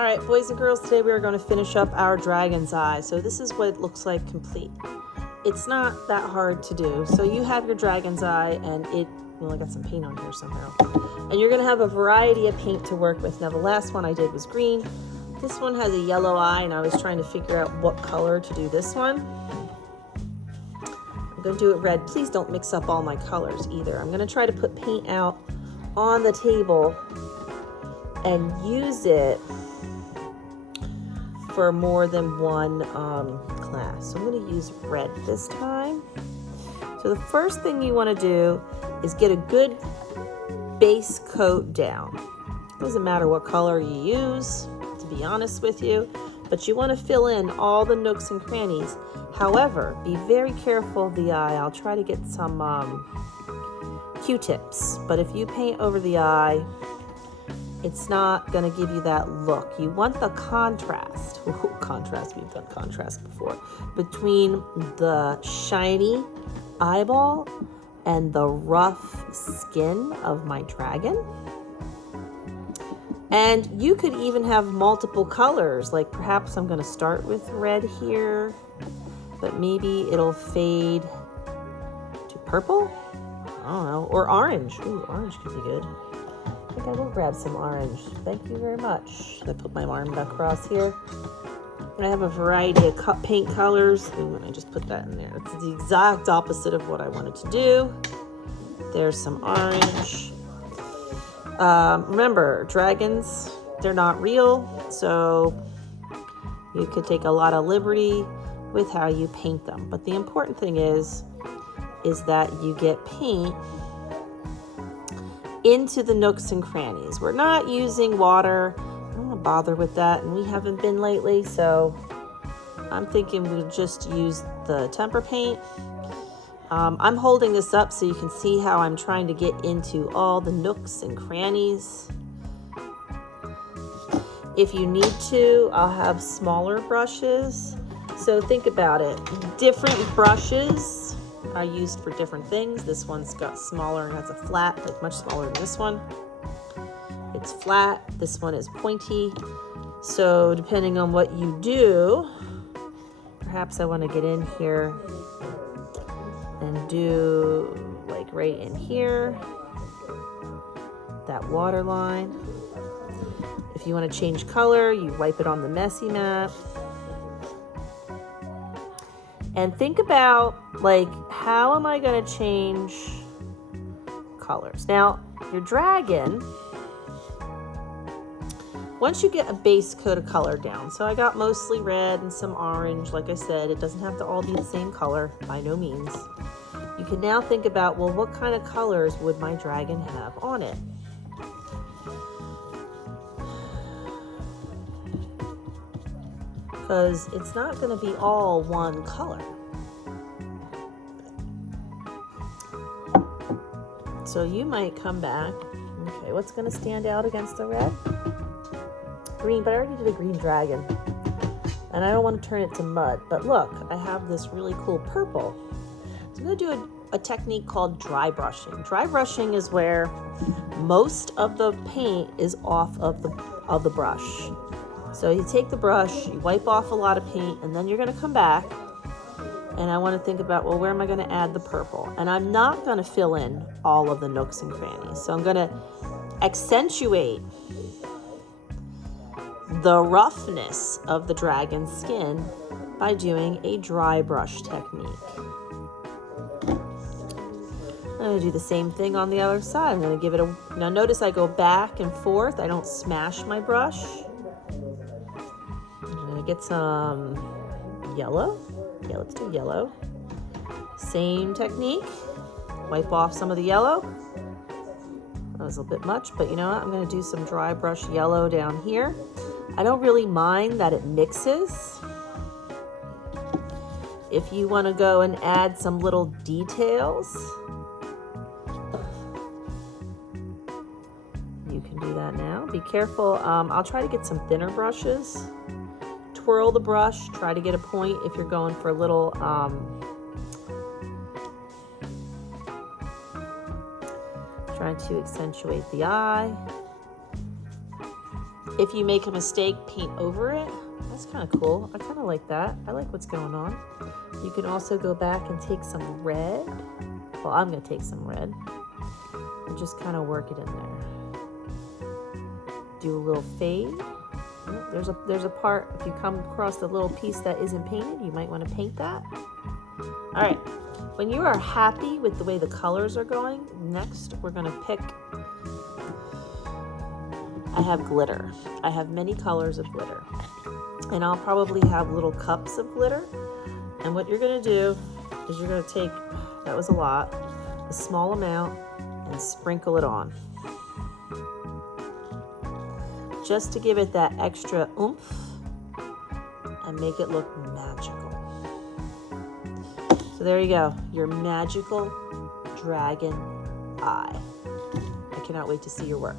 All right, boys and girls, today we are going to finish up our dragon's eye. So this is what it looks like complete. It's not that hard to do. So you have your dragon's eye, and I got some paint on here somehow. And you're going to have a variety of paint to work with. Now the last one I did was green. This one has a yellow eye, and I was trying to figure out what color to do this one. I'm going to do it red. Please don't mix up all my colors either. I'm going to try to put paint out on the table and use it for more than one class. So I'm going to use red this time. So the first thing you want to do is get a good base coat down. Doesn't matter what color you use, to be honest with you, but you want to fill in all the nooks and crannies. However, be very careful of the eye. I'll try to get some Q-tips, but if you paint over the eye, it's not going to give you that look. You want the contrast. Ooh, contrast, we've done contrast before. Between the shiny eyeball and the rough skin of my dragon. And you could even have multiple colors. Like perhaps I'm going to start with red here, but maybe it'll fade to purple. I don't know. Or orange. Ooh, orange could be good. I think I will grab some orange. Thank you very much. I put my arm across here. I have a variety of paint colors. Ooh, and I just put that in there. It's the exact opposite of what I wanted to do. There's some orange. Remember, dragons, they're not real, so you could take a lot of liberty with how you paint them. But the important thing is that you get paint into the nooks and crannies. We're not using water. I don't want to bother with that, and we haven't been lately, so I'm thinking we'll just use the tempera paint. I'm holding this up so you can see how I'm trying to get into all the nooks and crannies. If you need to, I'll have smaller brushes. So think about it. Different brushes are used for different things. This one's got smaller and has a flat, like much smaller than this one. It's flat. This one is pointy. So depending on what you do, perhaps I want to get in here and do like right in here, that water line. If you want to change color, you wipe it on the messy mat. And think about, like, how am I going to change colors? Now, your dragon, once you get a base coat of color down, so I got mostly red and some orange. Like I said, it doesn't have to all be the same color, by no means. You can now think about, well, what kind of colors would my dragon have on it? Because it's not going to be all one color. So you might come back. Okay, what's going to stand out against the red? Green, but I already did a green dragon. And I don't want to turn it to mud. But look, I have this really cool purple. So I'm going to do a technique called dry brushing. Dry brushing is where most of the paint is off of the brush. So you take the brush, you wipe off a lot of paint, and then you're going to come back. And I want to think about, well, where am I going to add the purple? And I'm not going to fill in all of the nooks and crannies. So I'm going to accentuate the roughness of the dragon's skin by doing a dry brush technique. I'm going to do the same thing on the other side. I'm going to give it now notice I go back and forth. I don't smash my brush. I'm going to get some yellow. Yeah, let's do yellow. Same technique. Wipe off some of the yellow. That was a bit much, but you know what? I'm going to do some dry brush yellow down here. I don't really mind that it mixes. If you want to go and add some little details, you can do that now. Be careful. I'll try to get some thinner brushes. Twirl the brush, try to get a point if you're going for a little trying to accentuate the eye. If you make a mistake, paint over it. That's kind of cool. I kind of like that. I like what's going on. You can also go back and take some red. Well, I'm going to take some red and just kind of work it in there. Do a little fade. There's a part, if you come across a little piece that isn't painted, you might want to paint that. All right, when you are happy with the way the colors are going, next we're going to pick, I have glitter. I have many colors of glitter, and I'll probably have little cups of glitter. And what you're going to do is you're going to take, that was a small amount, and sprinkle it on. Just to give it that extra oomph and make it look magical. So there you go, your magical dragon eye. I cannot wait to see your work.